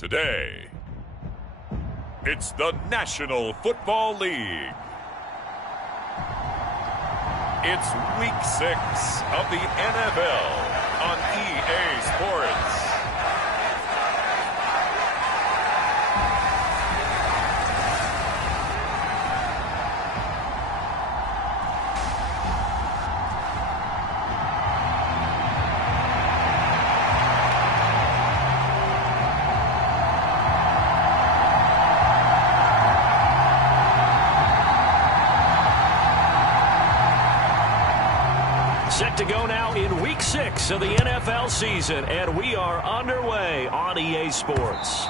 Today, it's the National Football League. It's Week 6 of the NFL on EA Sports. Set to go now in Week 6 of the NFL season, and we are underway on EA Sports.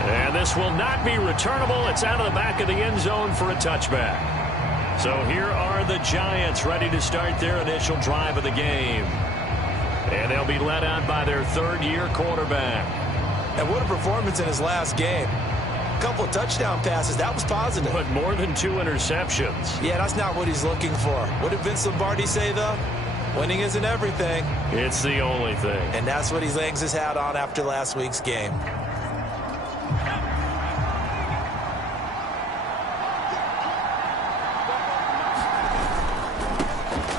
And this will not be returnable. It's out of the back of the end zone for a touchback. So here are the Giants ready to start their initial drive of the game. And they'll be led out by their third-year quarterback. And what a performance in his last game. Couple of touchdown passes. That was positive. But more than 2 interceptions. Yeah, that's not what he's looking for. What did Vince Lombardi say, though? Winning isn't everything. It's the only thing. And that's what he hangs his hat on after last week's game.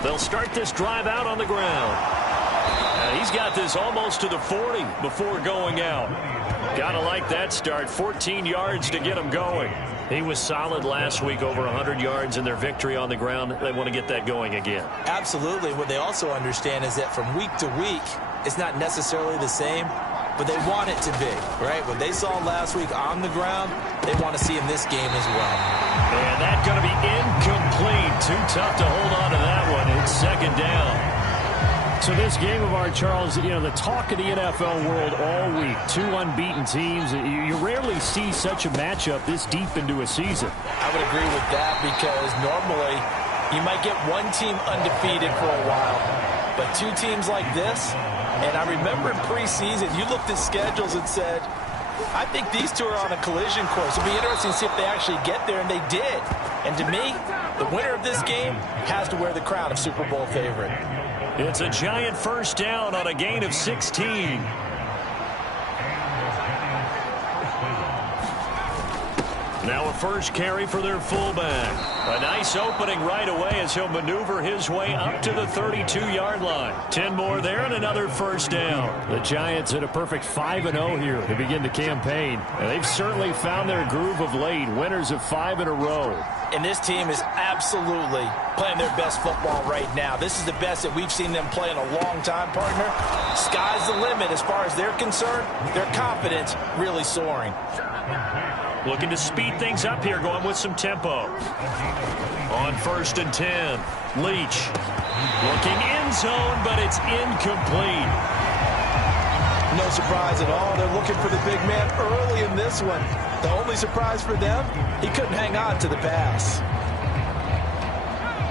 They'll start this drive out on the ground. He's got this almost to the 40 before going out. Gotta like that start. 14 yards to get him going. He was solid last week, over 100 yards in their victory on the ground. They want to get that going again. Absolutely. What they also understand is that from week to week, it's not necessarily the same, but they want it to be, right? What they saw last week on the ground, they want to see in this game as well. And that's going to be incomplete. Too tough to hold on to that one. It's second down. So this game of ours, Charles, you know, the talk of the NFL world all week. 2 unbeaten teams. You rarely see such a matchup this deep into a season. I would agree with that because normally you might get one team undefeated for a while. But 2 teams like this, and I remember in preseason, you looked at schedules and said, I think these 2 are on a collision course. It'll be interesting to see if they actually get there, and they did. And to me, the winner of this game has to wear the crown of Super Bowl favorite. It's a Giant first down on a gain of 16. Now a first carry for their fullback. A nice opening right away as he'll maneuver his way up to the 32-yard line. 10 more there and another first down. The Giants at a perfect 5-0 here to begin the campaign. And they've certainly found their groove of late. Winners of 5 in a row. And this team is absolutely playing their best football right now. This is the best that we've seen them play in a long time, partner. Sky's the limit as far as they're concerned. Their confidence really soaring. Looking to speed things up here, going with some tempo. On 1st and 10, Leach. Looking end zone, but it's incomplete. No surprise at all. They're looking for the big man early in this one. The only surprise for them, he couldn't hang on to the pass.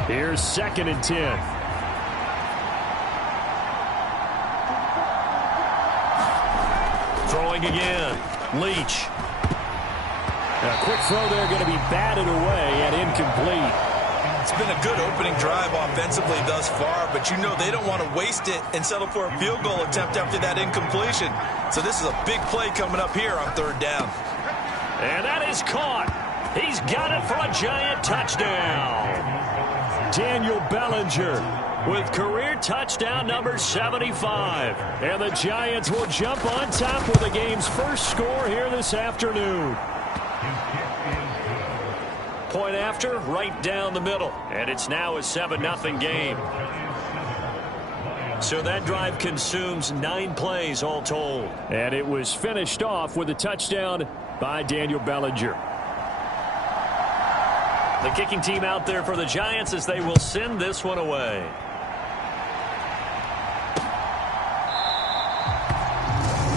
Here's 2nd and 10. Throwing again. Leach. A quick throw there, going to be batted away and incomplete. It's been a good opening drive offensively thus far, but you know they don't want to waste it and settle for a field goal attempt after that incompletion. So this is a big play coming up here on 3rd down. And that is caught. He's got it for a Giant touchdown. Daniel Bellinger with career touchdown number 75. And the Giants will jump on top with the game's first score here this afternoon. Point after, right down the middle. And it's now a 7-0 game. So that drive consumes 9 plays all told. And it was finished off with a touchdown by Daniel Bellinger. The kicking team out there for the Giants as they will send this one away.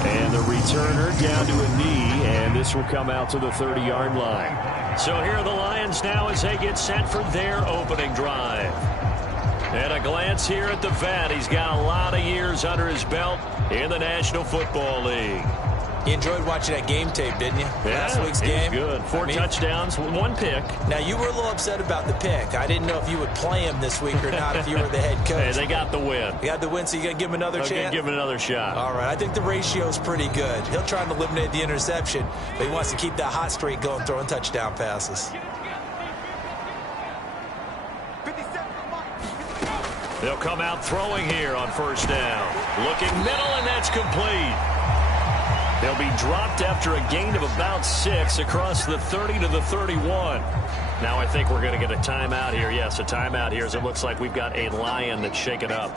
And the returner down to a knee, and this will come out to the 30-yard line. So here are the Lions now as they get set for their opening drive. And a glance here at the vet. He's got a lot of years under his belt in the National Football League. You enjoyed watching that game tape, didn't you? Yeah, Last week's game. Good. Four touchdowns, one pick. Now, you were a little upset about the pick. I didn't know if you would play him this week or not if you were the head coach. Hey, they got the win. You got the win, so you got to give him another chance? Give him another shot. All right. I think the ratio's pretty good. He'll try to eliminate the interception, but he wants to keep that hot streak going, throwing touchdown passes. They'll come out throwing here on first down. Looking middle, and that's complete. They'll be dropped after a gain of about 6 across the 30 to the 31. Now I think we're going to get a timeout here. Yes, a timeout here as it looks like we've got a Lion that's shaken up.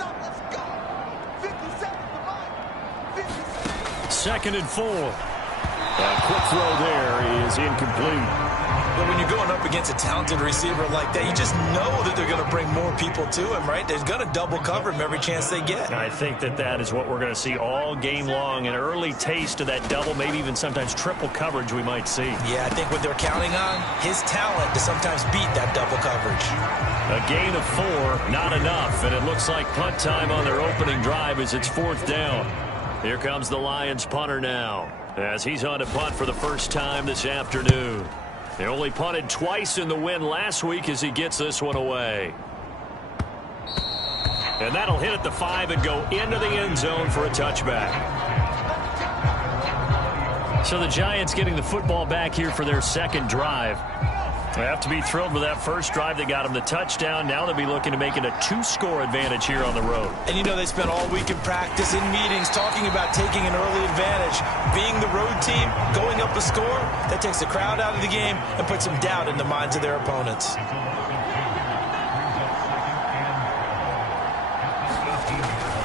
2nd and 4. A quick throw there is incomplete. But when you're going up against a talented receiver like that, you just know that they're going to bring more people to him, right? They're going to double cover him every chance they get. I think that is what we're going to see all game long. An early taste of that double, maybe even sometimes triple coverage we might see. Yeah, I think what they're counting on, his talent to sometimes beat that double coverage. A gain of 4, not enough. And it looks like punt time on their opening drive as it's 4th down. Here comes the Lions punter now as he's on to punt for the first time this afternoon. They only punted twice in the win last week as he gets this one away. And that'll hit at the 5 and go into the end zone for a touchback. So the Giants getting the football back here for their second drive. They have to be thrilled with that first drive. They got them the touchdown. Now they'll be looking to make it a 2-score advantage here on the road. And you know they spent all week in practice, in meetings, talking about taking an early advantage. Being the road team, going up a score, that takes the crowd out of the game and puts some doubt in the minds of their opponents.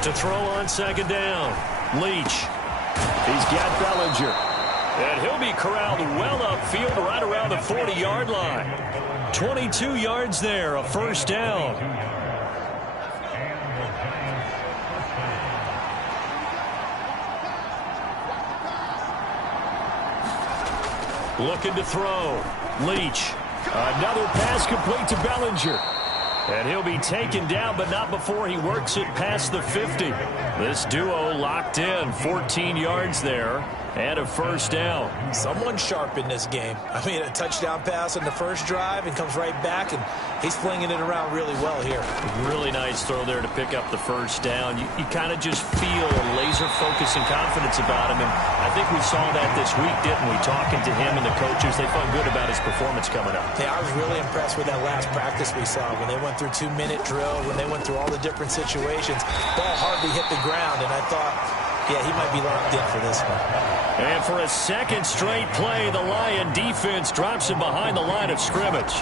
To throw on 2nd down, Leach. He's got Bellinger. And he'll be corralled well upfield right around the 40-yard line. 22 yards there, a first down. Looking to throw. Leach. Another pass complete to Bellinger. And he'll be taken down, but not before he works it past the 50. This duo locked in, 14 yards there, and a first down. Someone sharp in this game. I mean, a touchdown pass on the first drive and comes right back, and he's flinging it around really well here. Really nice throw there to pick up the first down. You kind of just feel a laser focus and confidence about him, and I think we saw that this week, didn't we? Talking to him and the coaches, they felt good about his performance coming up. Yeah, I was really impressed with that last practice we saw when they went through 2-minute drill, when they went through all the different situations. Ball hardly hit the ground, and I thought, yeah, he might be locked in for this one. And for a second straight play, the Lion defense drops him behind the line of scrimmage.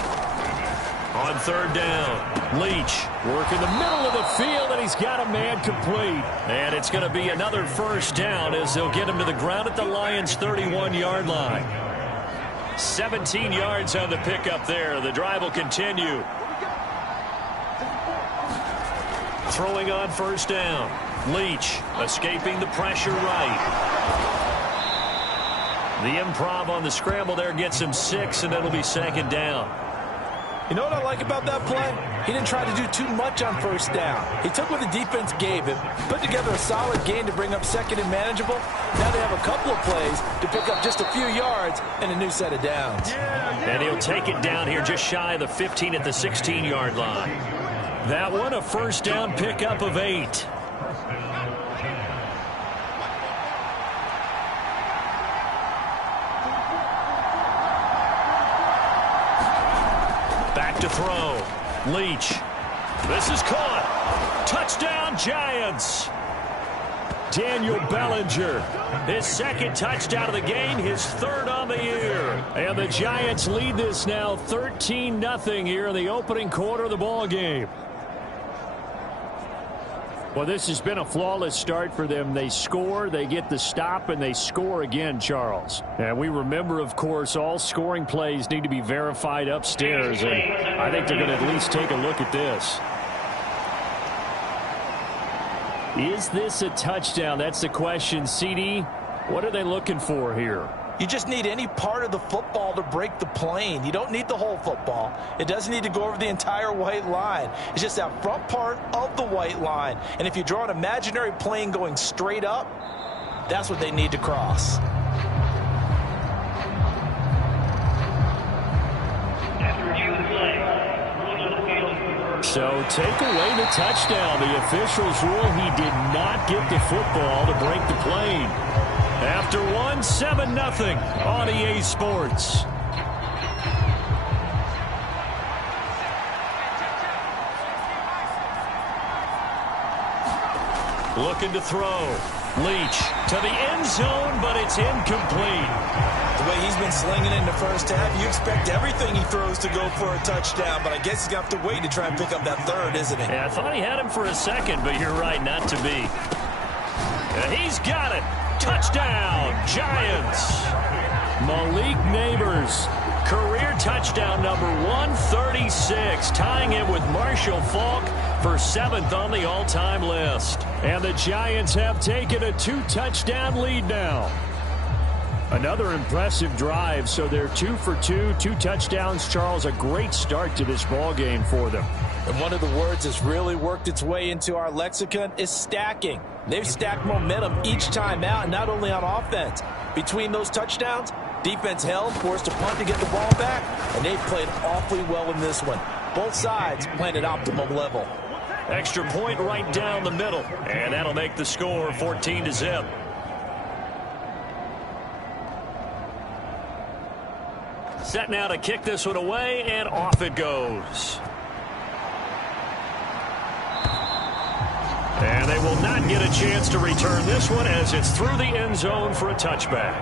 On 3rd down, Leach working the middle of the field, and he's got a man complete. And it's going to be another first down as they'll get him to the ground at the Lions' 31-yard line. 17 yards on the pickup there. The drive will continue. Throwing on first down. Leach escaping the pressure right. The improv on the scramble there gets him 6, and it'll be 2nd down. You know what I like about that play? He didn't try to do too much on first down. He took what the defense gave him, put together a solid gain to bring up 2nd and manageable. Now they have a couple of plays to pick up just a few yards and a new set of downs. And he'll take it down here just shy of the 15 at the 16-yard line. That one a first down pickup of 8. Back to throw. Leach. This is caught. Touchdown, Giants. Daniel Bellinger. His 2nd touchdown of the game, his 3rd on the year. And the Giants lead this now 13-0 here in the opening quarter of the ball game. Well, this has been a flawless start for them. They score, they get the stop, and they score again, Charles. And we remember, of course, all scoring plays need to be verified upstairs, and I think they're going to at least take a look at this. Is this a touchdown? That's the question. CD, what are they looking for here? You just need any part of the football to break the plane. You don't need the whole football. It doesn't need to go over the entire white line. It's just that front part of the white line. And if you draw an imaginary plane going straight up, that's what they need to cross. So take away the touchdown. The officials rule he did not get the football to break the plane. After one, 7-0 on EA Sports. Looking to throw. Leach to the end zone, but it's incomplete. The way he's been slinging in the first half, you expect everything he throws to go for a touchdown, but I guess he's going to have to wait to try and pick up that third, isn't he? Yeah, I thought he had him for a second, but you're right, not to be. And he's got it. Touchdown, Giants. Malik Neighbors, career touchdown number 136, tying it with Marshall Faulk for 7th on the all-time list. And the Giants have taken a 2-touchdown lead now. Another impressive drive, so they're 2 for 2, 2 touchdowns. Charles, a great start to this ball game for them. And one of the words that's really worked its way into our lexicon is stacking. They've stacked momentum each time out, and not only on offense. Between those touchdowns, defense held, forced a punt to get the ball back, and they've played awfully well in this one. Both sides playing at optimum level. Extra point right down the middle, and that'll make the score 14-0. Set now to kick this one away, and off it goes. And they will not get a chance to return this one as it's through the end zone for a touchback.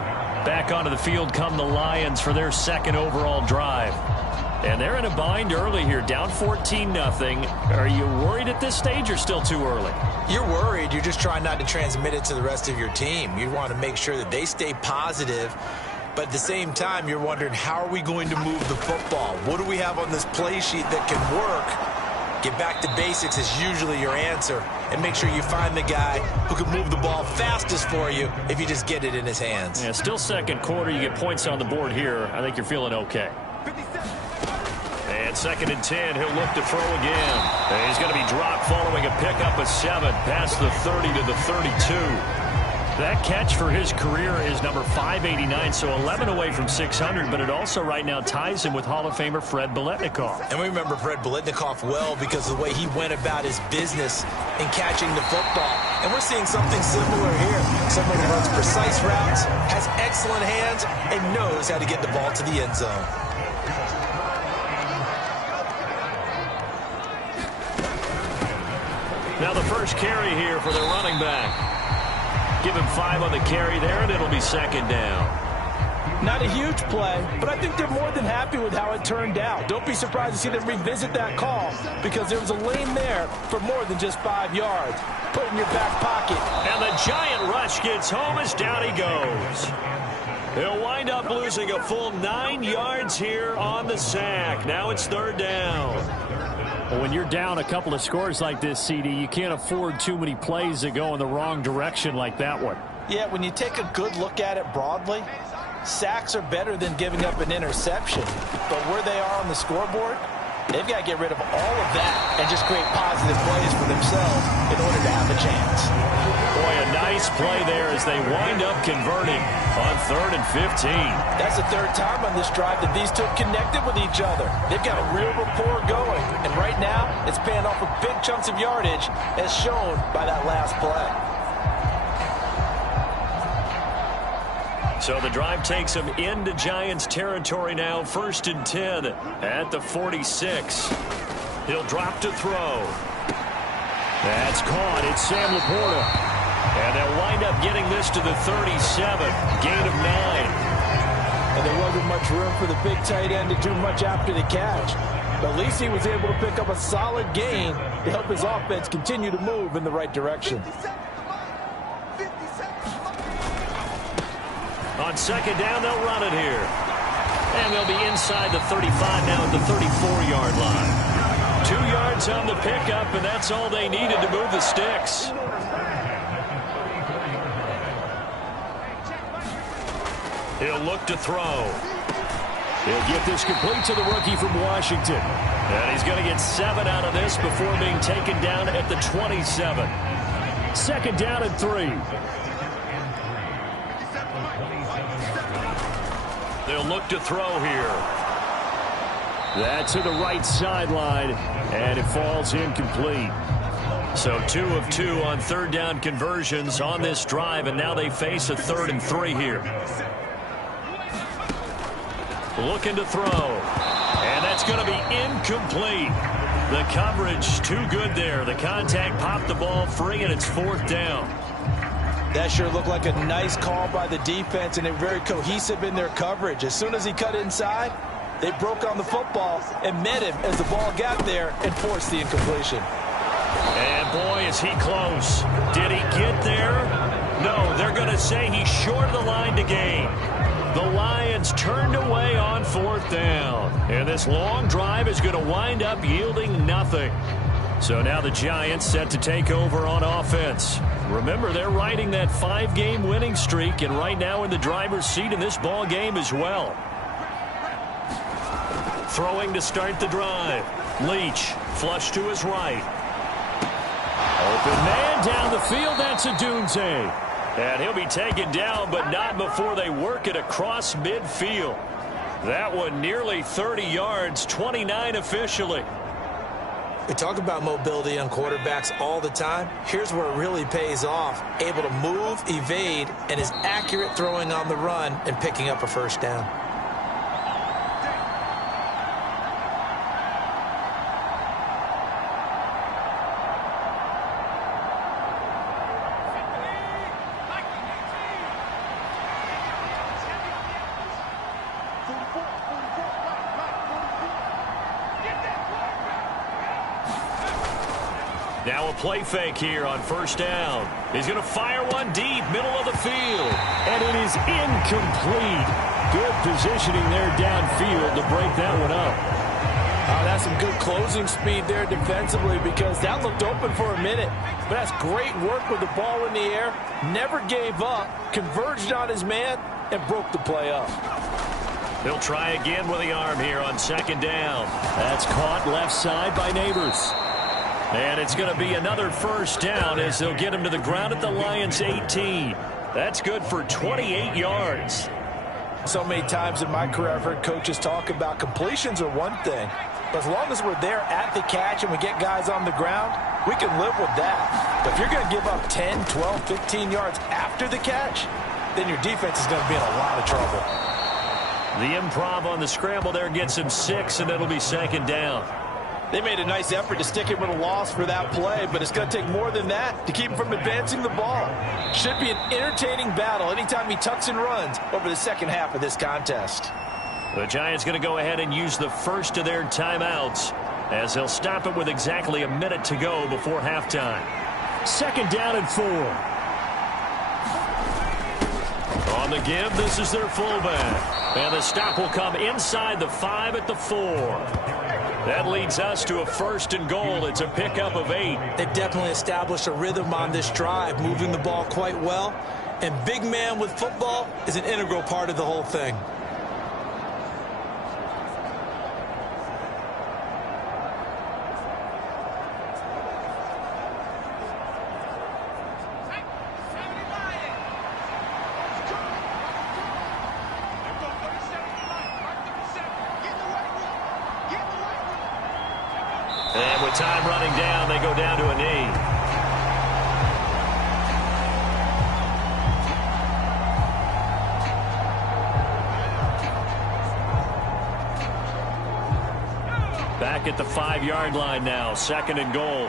Back onto the field come the Lions for their second overall drive. And they're in a bind early here, down 14-0. Are you worried at this stage or still too early? You're worried. You're just trying not to transmit it to the rest of your team. You want to make sure that they stay positive. But at the same time, you're wondering, how are we going to move the football? What do we have on this play sheet that can work? Get back to basics is usually your answer. And make sure you find the guy who can move the ball fastest for you if you just get it in his hands. Yeah, still second quarter. You get points on the board here. I think you're feeling okay. And 2nd and 10, he'll look to throw again. And he's going to be dropped following a pickup of 7 past the 30 to the 32. That catch for his career is number 589, so 11 away from 600, but it also right now ties him with Hall of Famer Fred Biletnikoff. And we remember Fred Biletnikoff well because of the way he went about his business in catching the football. And we're seeing something similar here. Someone who runs precise routes, has excellent hands, and knows how to get the ball to the end zone. Now the first carry here for the running back. Give him 5 on the carry there, and it'll be 2nd down. Not a huge play, but I think they're more than happy with how it turned out. Don't be surprised to see them revisit that call because there was a lane there for more than just 5 yards. Put it in your back pocket. And the giant rush gets home as down he goes. He'll wind up losing a full 9 yards here on the sack. Now it's 3rd down. Well, when you're down a couple of scores like this, CD, you can't afford too many plays that go in the wrong direction like that one. Yeah, when you take a good look at it broadly, sacks are better than giving up an interception. But where they are on the scoreboard, they've got to get rid of all of that and just create positive plays for themselves in order to have a chance. Boy, a nice play there as they wind up converting on 3rd and 15. That's the 3rd time on this drive that these two connected with each other. They've got a real rapport going. And right now, it's paying off with big chunks of yardage as shown by that last play. So the drive takes him into Giants territory now. 1st and 10 at the 46. He'll drop to throw. That's caught. It's Sam Laporta. And they'll wind up getting this to the 37. Gain of 9. And there wasn't much room for the big tight end to do much after the catch. But at least he was able to pick up a solid gain to help his offense continue to move in the right direction. On 2nd down, they'll run it here. And they'll be inside the 35 now at the 34-yard line. 2 yards on the pickup, and that's all they needed to move the sticks. He'll look to throw. He'll get this complete to the rookie from Washington. And he's going to get 7 out of this before being taken down at the 27. 2nd down and 3. They'll look to throw here. That to the right sideline, and it falls incomplete. So 2 of 2 on third down conversions on this drive, and now they face a 3rd and 3 here. Looking to throw, and that's going to be incomplete. The coverage too good there. The contact popped the ball free, and it's 4th down. That sure looked like a nice call by the defense, and they're very cohesive in their coverage. As soon as he cut inside, they broke on the football and met him as the ball got there and forced the incompletion. And boy, is he close. Did he get there? No, they're going to say he's short of the line to gain. The Lions turned away on 4th down. And this long drive is going to wind up yielding nothing. So now the Giants set to take over on offense. Remember, they're riding that 5-game winning streak, and right now in the driver's seat in this ball game as well. Throwing to start the drive. Leach, flush to his right. Open man down the field. That's Odunze. And he'll be taken down, but not before they work it across midfield. That one nearly 30 yards, 29 officially. We talk about mobility on quarterbacks all the time. Here's where it really pays off. Able to move, evade, and is accurate throwing on the run and picking up a 1st down. Now a play fake here on 1st down. He's going to fire one deep, middle of the field. And it is incomplete. Good positioning there downfield to break that one up. That's some good closing speed there defensively, because that looked open for a minute. But that's great work with the ball in the air. Never gave up, converged on his man, and broke the play up. He'll try again with the arm here on 2nd down. That's caught left side by Neighbors. And it's going to be another 1st down as they'll get him to the ground at the Lions' 18. That's good for 28 yards. So many times in my career I've heard coaches talk about completions are one thing. But as long as we're there at the catch and we get guys on the ground, we can live with that. But if you're going to give up 10, 12, 15 yards after the catch, then your defense is going to be in a lot of trouble. The improv on the scramble there gets him 6, and it'll be 2nd down. They made a nice effort to stick him with a loss for that play, but it's going to take more than that to keep him from advancing the ball. Should be an entertaining battle anytime he tucks and runs over the second half of this contest. The Giants going to go ahead and use the first of their timeouts as they'll stop it with exactly a minute to go before halftime. 2nd down and 4. On the give, this is their fullback. And the stop will come inside the 5 at the 4. That leads us to a 1st and goal. It's a pickup of 8. They've definitely established a rhythm on this drive, moving the ball quite well. And big man with football is an integral part of the whole thing. And with time running down, they go down to a knee. Back at the 5-yard line now, 2nd and goal.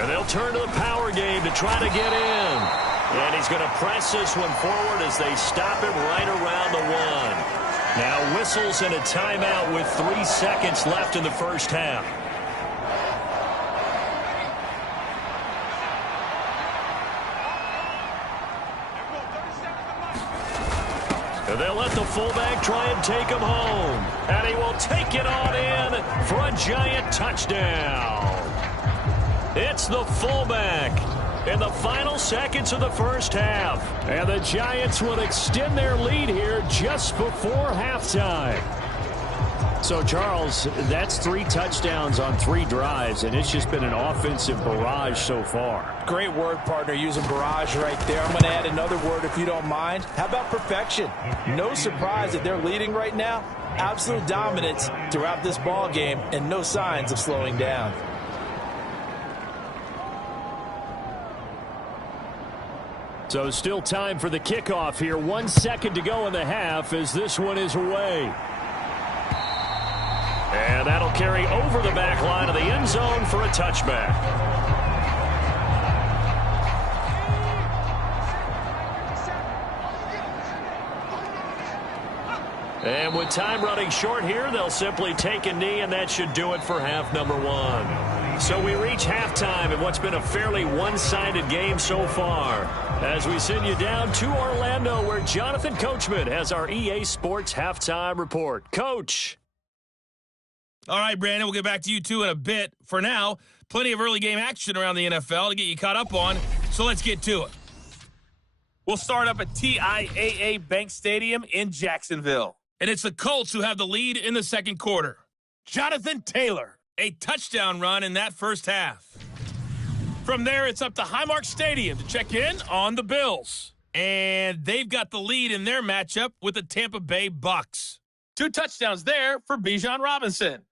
And they'll turn to the power game to try to get in. And he's going to press this one forward as they stop him right around the 1. Now whistles and a timeout with 3 seconds left in the first half. And they'll let the fullback try and take him home. And he will take it on in for a Giant touchdown. It's the fullback in the final seconds of the first half. And the Giants will extend their lead here just before halftime. So, Charles, that's 3 touchdowns on 3 drives, and it's just been an offensive barrage so far. Great word, partner, using barrage right there. I'm going to add another word if you don't mind. How about perfection? No surprise that they're leading right now, absolute dominance throughout this ball game and no signs of slowing down. So still time for the kickoff here. 1 second to go in the half as this one is away. And that'll carry over the back line of the end zone for a touchback. And with time running short here, they'll simply take a knee, and that should do it for half number one. So we reach halftime in what's been a fairly one-sided game so far, as we send you down to Orlando, where Jonathan Coachman has our EA Sports Halftime Report. Coach. All right, Brandon, we'll get back to you two in a bit. For now, plenty of early game action around the NFL to get you caught up on, so let's get to it. We'll start up at TIAA Bank Stadium in Jacksonville. And it's the Colts who have the lead in the second quarter. Jonathan Taylor, a touchdown run in that first half. From there, it's up to Highmark Stadium to check in on the Bills. And they've got the lead in their matchup with the Tampa Bay Bucks. 2 touchdowns there for Bijan Robinson.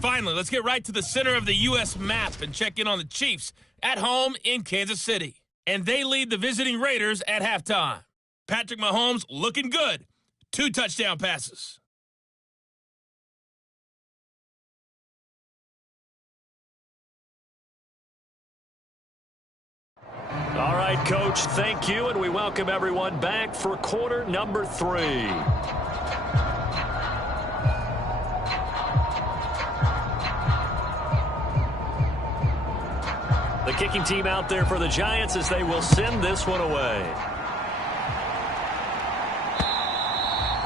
Finally, let's get right to the center of the U.S. map and check in on the Chiefs at home in Kansas City. And they lead the visiting Raiders at halftime. Patrick Mahomes looking good. 2 touchdown passes. All right, Coach, thank you, and we welcome everyone back for quarter number 3. The kicking team out there for the Giants as they will send this one away.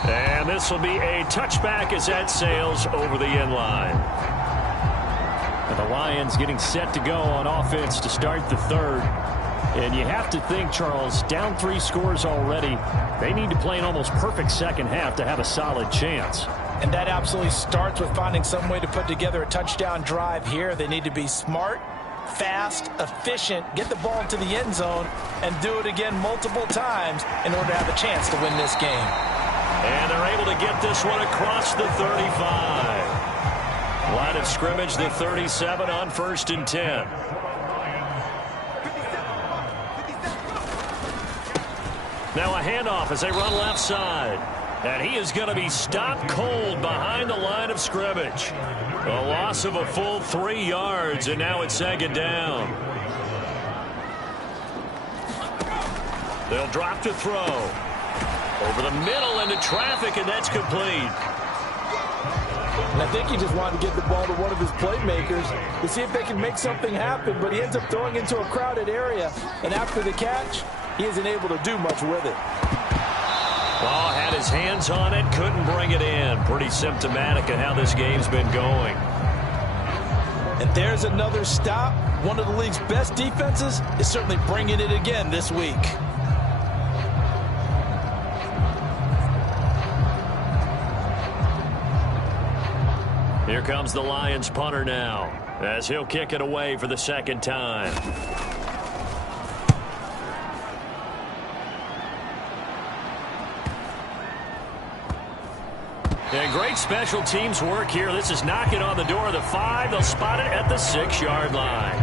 And this will be a touchback as that sails over the end line. And the Lions getting set to go on offense to start the third. And you have to think, Charles, down 3 scores already. They need to play an almost perfect second half to have a solid chance. And that absolutely starts with finding some way to put together a touchdown drive here. They need to be smart, fast, efficient, get the ball into the end zone, and do it again multiple times in order to have a chance to win this game. And they're able to get this one across the 35. Line of scrimmage, the 37 on 1st and 10. Now a handoff as they run left side. And he is going to be stopped cold behind the line of scrimmage. A loss of a full 3 yards, and now it's second down. They'll drop to throw. Over the middle into traffic, and that's complete. And I think he just wanted to get the ball to one of his playmakers to see if they can make something happen, but he ends up throwing into a crowded area, and after the catch, he isn't able to do much with it. Oh, had his hands on it, couldn't bring it in. Pretty symptomatic of how this game's been going. And there's another stop. One of the league's best defenses is certainly bringing it again this week. Here comes the Lions punter now, as he'll kick it away for the second time. And great special teams work here. This is knocking on the door of the 5. They'll spot it at the 6-yard line.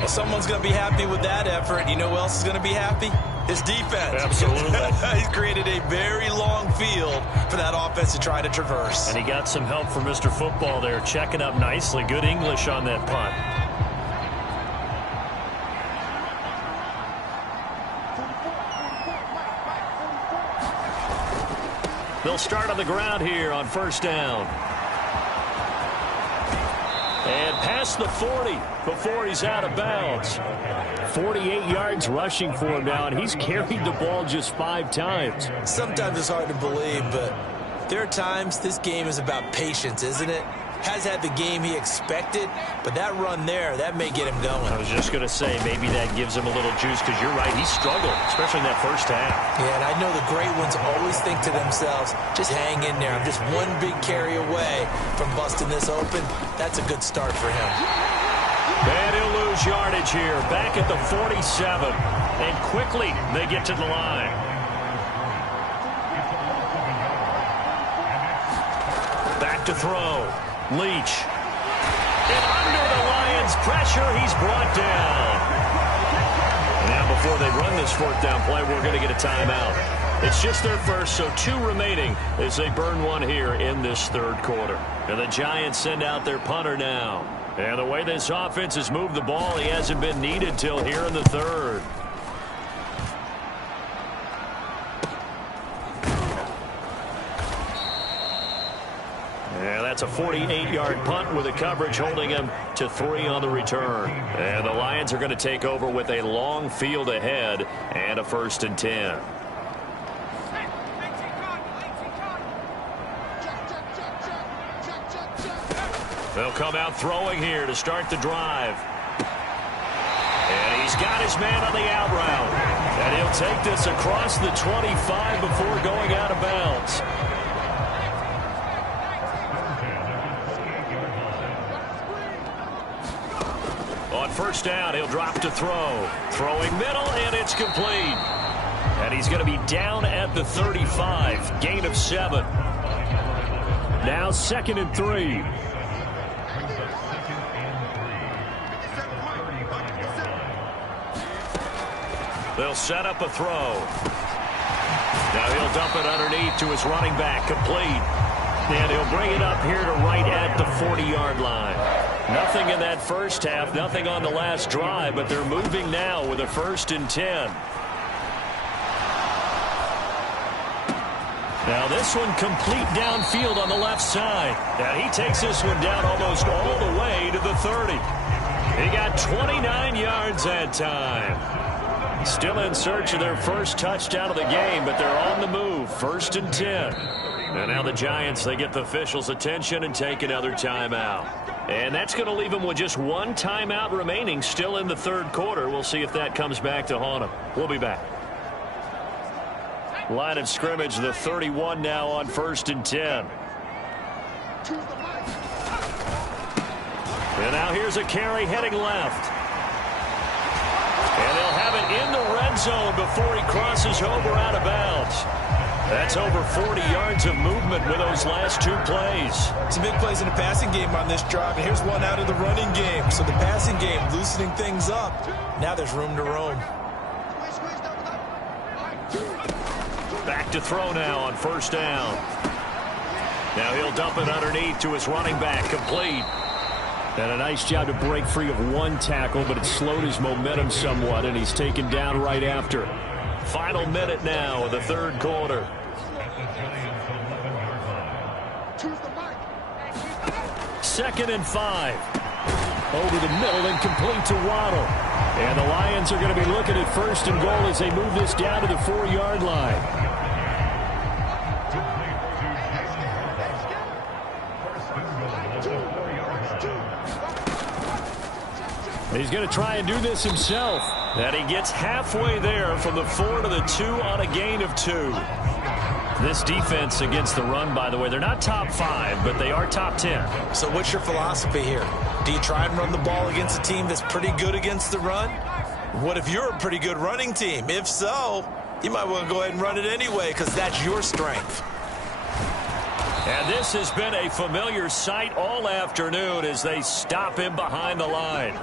Well, someone's going to be happy with that effort. You know who else is going to be happy? His defense. Absolutely. He's created a very long field for that offense to try to traverse. And he got some help from Mr. Football there, checking up nicely. Good English on that punt. They'll start on the ground here on 1st down. And past the 40 before he's out of bounds. 48 yards rushing for him now, and he's carried the ball just 5 times. Sometimes it's hard to believe, but there are times this game is about patience, isn't it? Has had the game he expected, but that run there, that may get him going. I was just going to say, maybe that gives him a little juice, because you're right, he struggled, especially in that first half. Yeah, and I know the great ones always think to themselves, just hang in there. I'm just one big carry away from busting this open. That's a good start for him. And he'll lose yardage here, back at the 47. And quickly, they get to the line. Back to throw. Leach. And under the Lions' pressure, he's brought down. Now, before they run this fourth down play, we're going to get a timeout. It's just their first, so 2 remaining as they burn one here in this third quarter. And the Giants send out their punter now. And the way this offense has moved the ball, he hasn't been needed till here in the third. And that's a 48-yard punt with a coverage holding him to 3 on the return. And the Lions are going to take over with a long field ahead and a 1st and 10. They'll come out throwing here to start the drive. And he's got his man on the out route. And he'll take this across the 25 before going out of bounds. On first down, he'll drop to throw. Throwing middle, and it's complete. And he's going to be down at the 35. Gain of 7. Now 2nd and 3. They'll set up a throw. Now he'll dump it underneath to his running back. Complete. And he'll bring it up here to right at the 40-yard line. Nothing in that first half, nothing on the last drive, but they're moving now with a 1st and 10. Now this one complete downfield on the left side. Now he takes this one down almost all the way to the 30. He got 29 yards that time. Still in search of their first touchdown of the game, but they're on the move. 1st and 10. And now the Giants, they get the officials' attention and take another timeout. And that's going to leave them with just 1 timeout remaining still in the third quarter. We'll see if that comes back to haunt them. We'll be back. Line of scrimmage, the 31 now on 1st and 10. And now here's a carry heading left. And they'll have it in the red zone before he crosses over out of bounds. That's over 40 yards of movement with those last 2 plays. Some big plays in the passing game on this drive, and here's one out of the running game. So the passing game loosening things up. Now there's room to roam. Back to throw now on first down. Now he'll dump it underneath to his running back. Complete. And a nice job to break free of 1 tackle, but it slowed his momentum somewhat, and he's taken down right after. Final minute now of the third quarter. Second and 5. Over the middle and complete to Waddle. And the Lions are going to be looking at 1st and goal as they move this down to the 4-yard line. He's going to try and do this himself. And he gets halfway there from the 4 to the 2 on a gain of 2. This defense against the run, by the way, they're not top 5, but they are top 10. So what's your philosophy here? Do you try and run the ball against a team that's pretty good against the run? What if you're a pretty good running team? If so, you might want to go ahead and run it anyway because that's your strength. And this has been a familiar sight all afternoon as they stop him behind the line.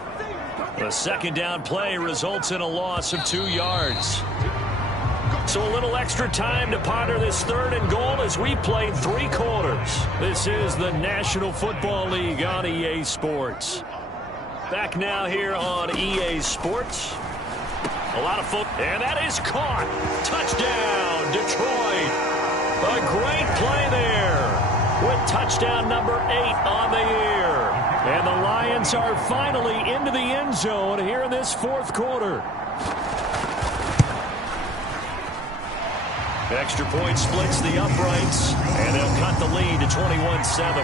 The 2nd down play results in a loss of 2 yards. So a little extra time to ponder this 3rd and goal as we played 3 quarters. This is the National Football League on EA Sports. Back now here on EA Sports. A lot of football. And that is caught. Touchdown, Detroit. A great play there with touchdown number 8 on the year. And the Lions are finally into the end zone here in this 4th quarter. Extra point splits the uprights, and they'll cut the lead to 21-7.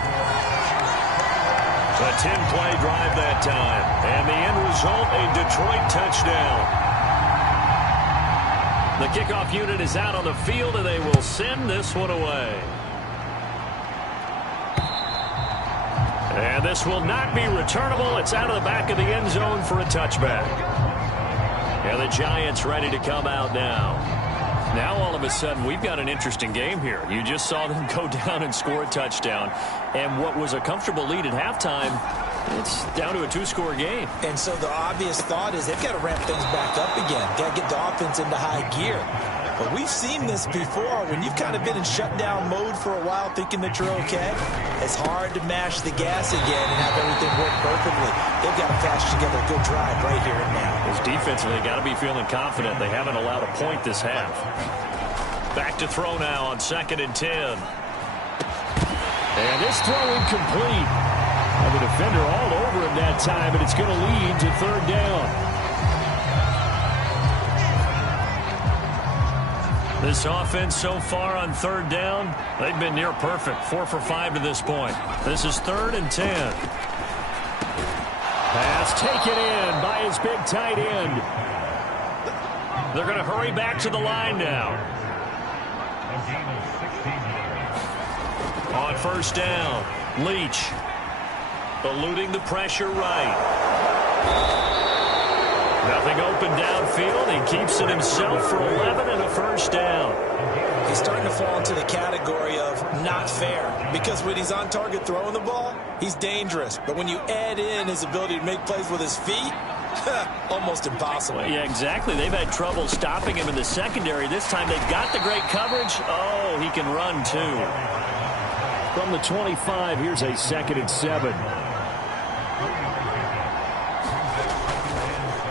A 10-play drive that time, and the end result, a Detroit touchdown. The kickoff unit is out on the field, and they will send this one away. And this will not be returnable. It's out of the back of the end zone for a touchback. And the Giants ready to come out now. Now all of a sudden we've got an interesting game here. You just saw them go down and score a touchdown. And what was a comfortable lead at halftime, it's down to a 2-score game. And so the obvious thought is they've got to ramp things back up again. Got to get the offense into high gear. But we've seen this before. When you've kind of been in shutdown mode for a while thinking that you're okay, it's hard to mash the gas again and have everything work perfectly. They've got to patch together a good drive right here and now. As defensively, got to be feeling confident. They haven't allowed a point this half. Back to throw now on 2nd and 10. And this throw incomplete. And the defender all over him that time, and it's going to lead to 3rd down. This offense so far on 3rd down, they've been near perfect. 4 for 5 to this point. This is 3rd and 10. Pass taken in by his big tight end. They're going to hurry back to the line now. On 1st down, Leach eluding the pressure right. Nothing open downfield. He keeps it himself for 11 and a 1st down. He's starting to fall into the category of not fair, because when he's on target throwing the ball, he's dangerous. But when you add in his ability to make plays with his feet, almost impossible. Well, yeah, exactly. They've had trouble stopping him in the secondary. This time they've got the great coverage. Oh, he can run too. From the 25, here's a 2nd and 7.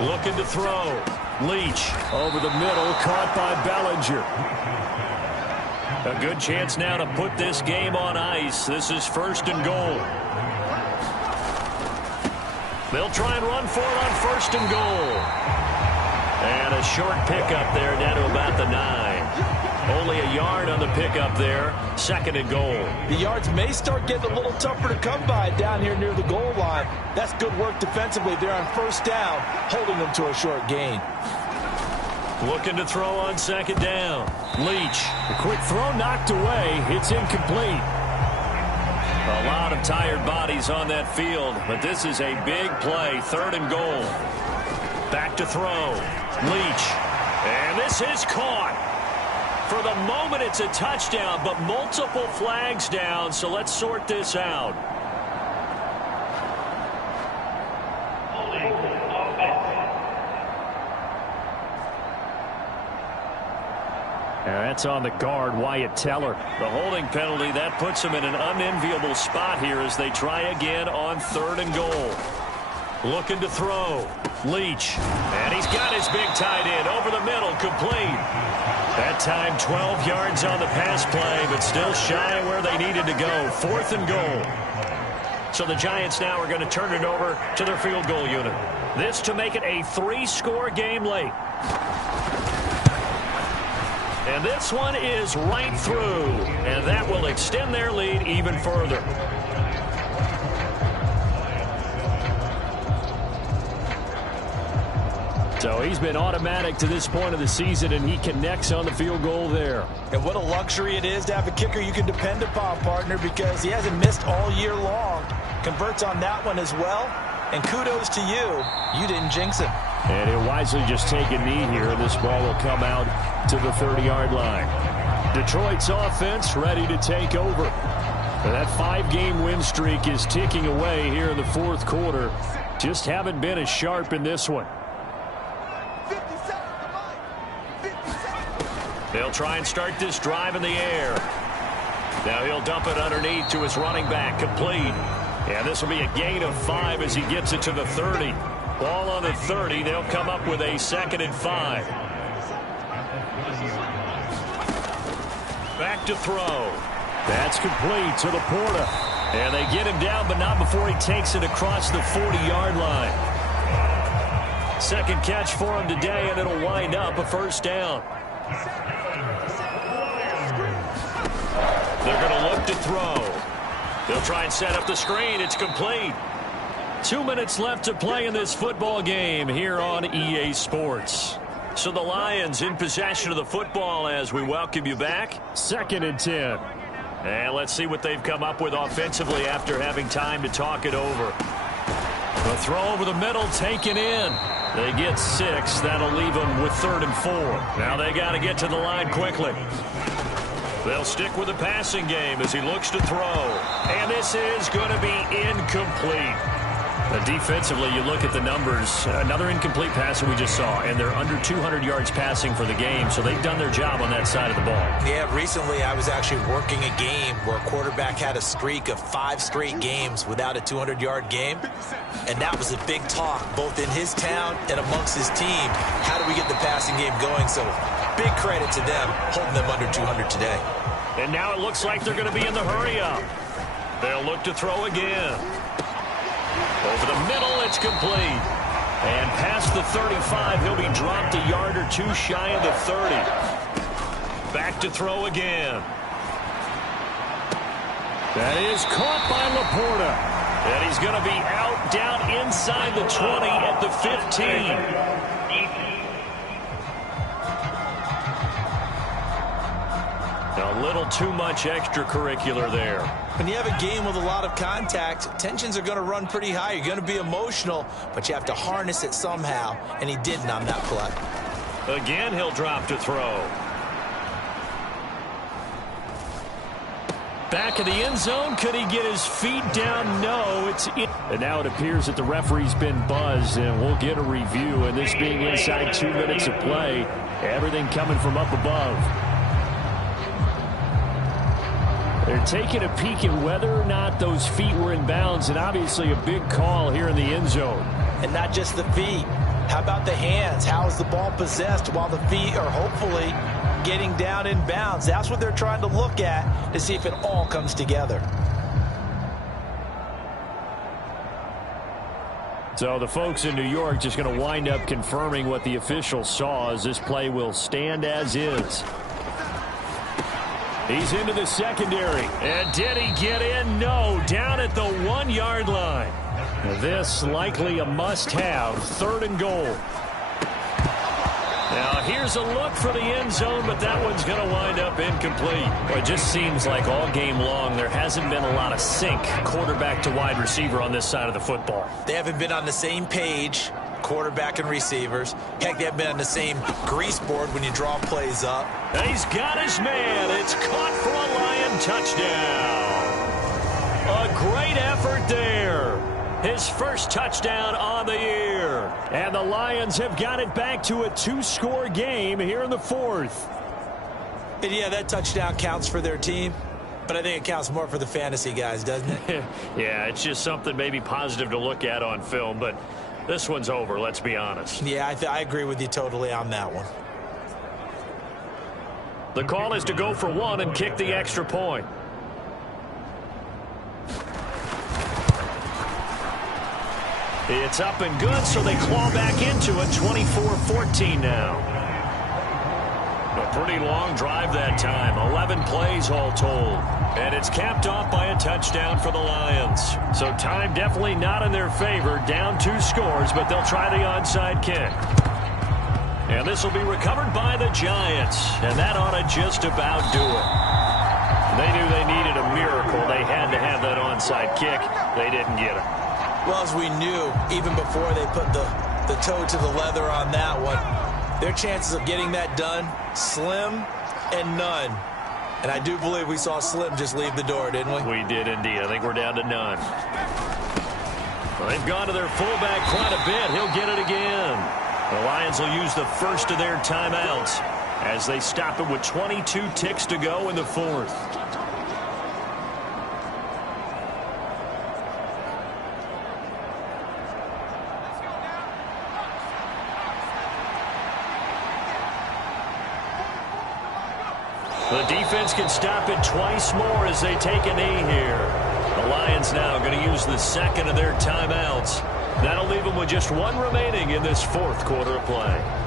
Looking to throw. Leach Over the middle, caught by Bellinger. A good chance now to put this game on ice. This is 1st and goal. They'll try and run for it on 1st and goal. And a short pickup there down to about the 9. Only a yard on the pickup there. 2nd and goal. The yards may start getting a little tougher to come by down here near the goal line. That's good work defensively there on 1st down, holding them to a short gain. Looking to throw on 2nd down. Leach. A quick throw knocked away. It's incomplete. A lot of tired bodies on that field, but this is a big play. 3rd and goal. Back to throw. Leach. And this is caught. For the moment, it's a touchdown, but multiple flags down, so let's sort this out. That's on the guard, Wyatt Teller. The holding penalty, that puts him in an unenviable spot here as they try again on 3rd and goal. Looking to throw. Leach. And he's got his big tight end over the middle, complete. That time 12 yards on the pass play, but still shy of where they needed to go. 4th and goal. So the Giants now are going to turn it over to their field goal unit. This to make it a 3-score game late. And this one is right through, and that will extend their lead even further. So he's been automatic to this point of the season, and he connects on the field goal there. And what a luxury it is to have a kicker you can depend upon, partner, because he hasn't missed all year long. Converts on that one as well. And kudos to you. You didn't jinx him. And he'll wisely just take a knee here, and this ball will come out to the 30-yard line. Detroit's offense ready to take over. And that 5-game win streak is ticking away here in the 4th quarter. Just haven't been as sharp in this one. They'll try and start this drive in the air. Now he'll dump it underneath to his running back, complete. And this will be a gain of 5 as he gets it to the 30. Ball on the 30. They'll come up with a 2nd and 5. Back to throw. That's complete to Laporta. And they get him down, but not before he takes it across the 40-yard line. 2nd catch for him today, and it'll wind up a 1st down. They're going to look to throw. They'll try and set up the screen. It's complete. 2 minutes left to play in this football game here on EA Sports. So the Lions in possession of the football as we welcome you back. 2nd and 10. And let's see what they've come up with offensively after having time to talk it over. The throw over the middle taken in. They get 6. That'll leave them with 3rd and 4. Now they got to get to the line quickly. They'll stick with the passing game as he looks to throw. And this is going to be incomplete. Defensively, you look at the numbers. Another incomplete pass that we just saw, and they're under 200 yards passing for the game, so they've done their job on that side of the ball. Yeah, recently I was actually working a game where a quarterback had a streak of 5 straight games without a 200-yard game, and that was a big talk, both in his town and amongst his team. How do we get the passing game going? So big credit to them, holding them under 200 today. And now it looks like they're going to be in the hurry-up. They'll look to throw again. Over the middle, it's complete. And past the 35, he'll be dropped a yard or 2 shy of the 30. Back to throw again. That is caught by Laporta. And he's going to be out down inside the 20 at the 15. A little too much extracurricular there. When you have a game with a lot of contact, tensions are going to run pretty high. You're going to be emotional, but you have to harness it somehow, and he didn't on that play. Again, he'll drop to throw. Back of the end zone. Could he get his feet down? No, it's in. And now it appears that the referee's been buzzed, and we'll get a review. And this being inside 2 minutes of play, everything coming from up above. They're taking a peek at whether or not those feet were in bounds, and obviously a big call here in the end zone. And not just the feet. How about the hands? How is the ball possessed while the feet are hopefully getting down in bounds? That's what they're trying to look at to see if it all comes together. So the folks in New York just going to wind up confirming what the officials saw, as this play will stand as is. He's into the secondary. And did he get in? No. Down at the 1-yard line. This likely a must-have. 3rd and goal. Now here's a look for the end zone, but that one's going to wind up incomplete. Well, it just seems like all game long there hasn't been a lot of sync quarterback to wide receiver on this side of the football. They haven't been on the same page, quarterback and receivers. Heck, they haven't been on the same grease board when you draw plays up. And he's got his man. It's caught for a Lion touchdown. A great effort there. His first touchdown on the year. And the Lions have got it back to a 2-score game here in the 4th. And yeah, that touchdown counts for their team, but I think it counts more for the fantasy guys, doesn't it? Yeah, it's just something maybe positive to look at on film, but this one's over, let's be honest. Yeah, I agree with you totally on that one. The call is to go for 1 and kick the extra point. It's up and good, so they claw back into it. 24-14 now. A pretty long drive that time. 11 plays all told. And it's capped off by a touchdown for the Lions. So time definitely not in their favor. Down 2 scores, but they'll try the onside kick. And this will be recovered by the Giants. And that ought to just about do it. They knew they needed a miracle. They had to have that onside kick. They didn't get it. Well, as we knew, even before they put the toe to the leather on that one, their chances of getting that done, slim and none. And I do believe we saw Slim just leave the door, didn't we? We did indeed. I think we're down to none. Well, they've gone to their fullback quite a bit. He'll get it again. The Lions will use the first of their timeouts as they stop it with 22 ticks to go in the 4th. The defense can stop it twice more as they take a knee here. The Lions now going to use the second of their timeouts. That'll leave them with just 1 remaining in this 4th quarter of play.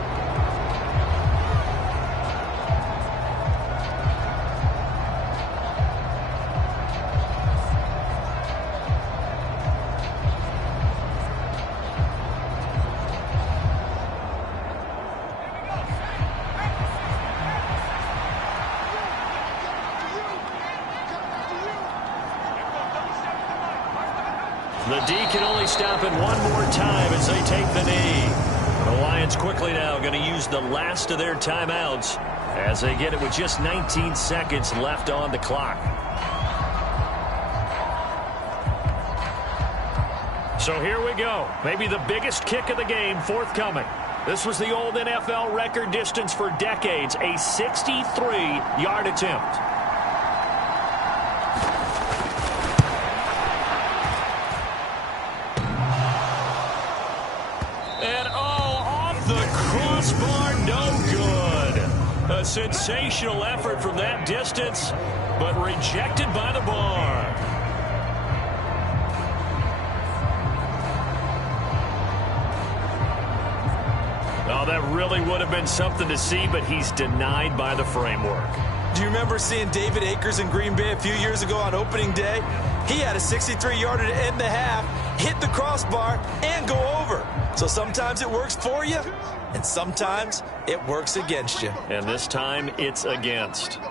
The D can only stop it one more time as they take the knee. The Lions quickly now going to use the last of their timeouts as they get it with just 19 seconds left on the clock. So here we go. Maybe the biggest kick of the game forthcoming. This was the old NFL record distance for decades, a 63-yard attempt. And off the crossbar, no good. A sensational effort from that distance, but rejected by the bar. Oh, that really would have been something to see, but he's denied by the framework. Do you remember seeing David Akers in Green Bay a few years ago on opening day? He had a 63-yarder to end the half, hit the crossbar, and go over. So sometimes it works for you, and sometimes it works against you. And this time, it's against.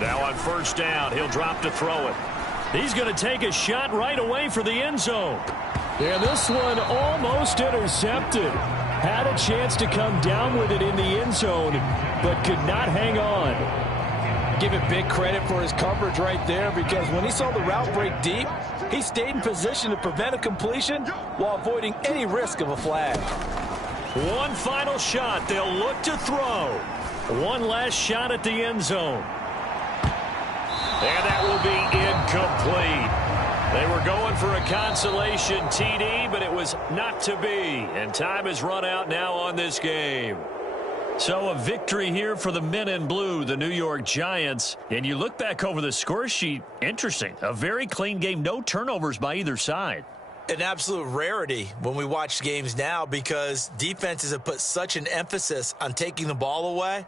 Now on first down, he'll drop to throw it. He's going to take a shot right away for the end zone. Yeah, this one almost intercepted. Had a chance to come down with it in the end zone, but could not hang on. Give it big credit for his coverage right there, because when he saw the route break deep, he stayed in position to prevent a completion while avoiding any risk of a flag. One final shot. They'll look to throw. One last shot at the end zone. And that will be incomplete. They were going for a consolation TD, but it was not to be. And time has run out now on this game. So a victory here for the men in blue, the New York Giants. And you look back over the score sheet, interesting. A very clean game, no turnovers by either side. An absolute rarity when we watch games now, because defenses have put such an emphasis on taking the ball away.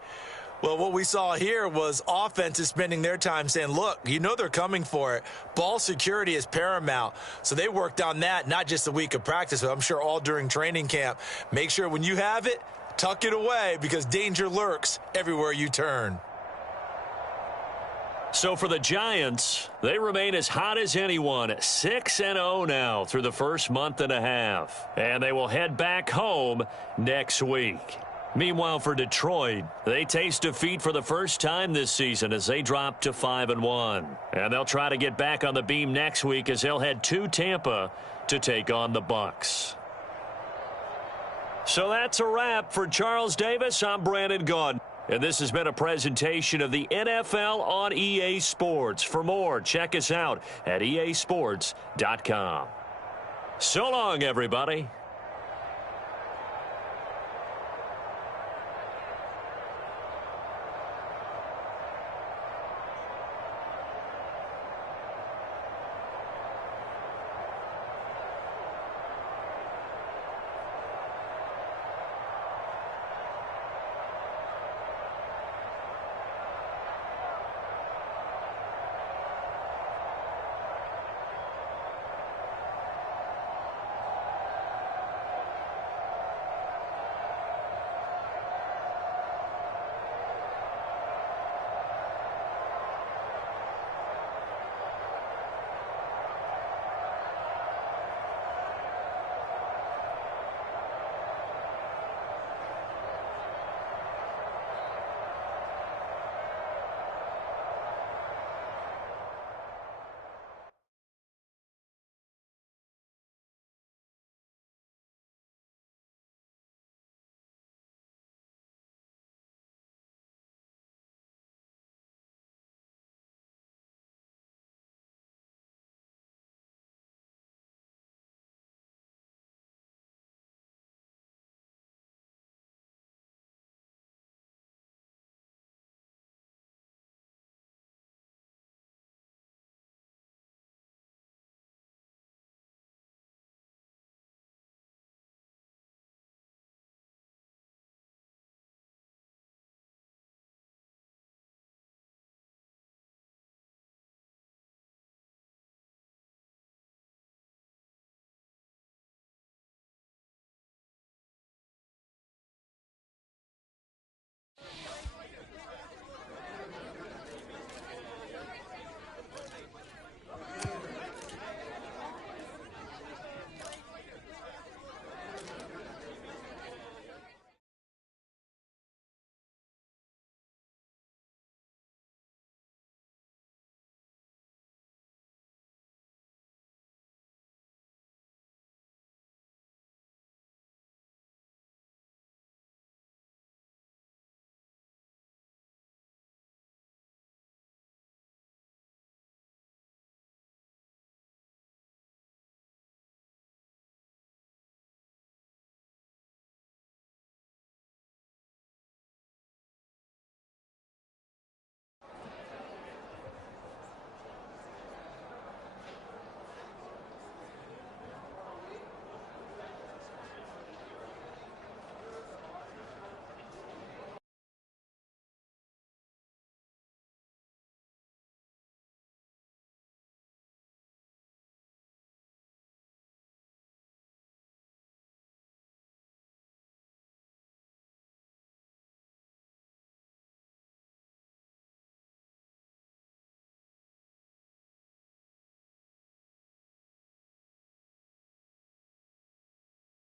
Well, what we saw here was offenses spending their time saying, look, you know they're coming for it. Ball security is paramount. So they worked on that, not just a week of practice, but I'm sure all during training camp. Make sure when you have it, tuck it away, because danger lurks everywhere you turn. So for the Giants, they remain as hot as anyone, 6-0 now through the first month and a half. And they will head back home next week. Meanwhile, for Detroit, they taste defeat for the first time this season as they drop to 5-1. And they'll try to get back on the beam next week as they'll head to Tampa to take on the Bucs. So that's a wrap for Charles Davis. I'm Brandon Gaudin. And this has been a presentation of the NFL on EA Sports. For more, check us out at easports.com. So long, everybody.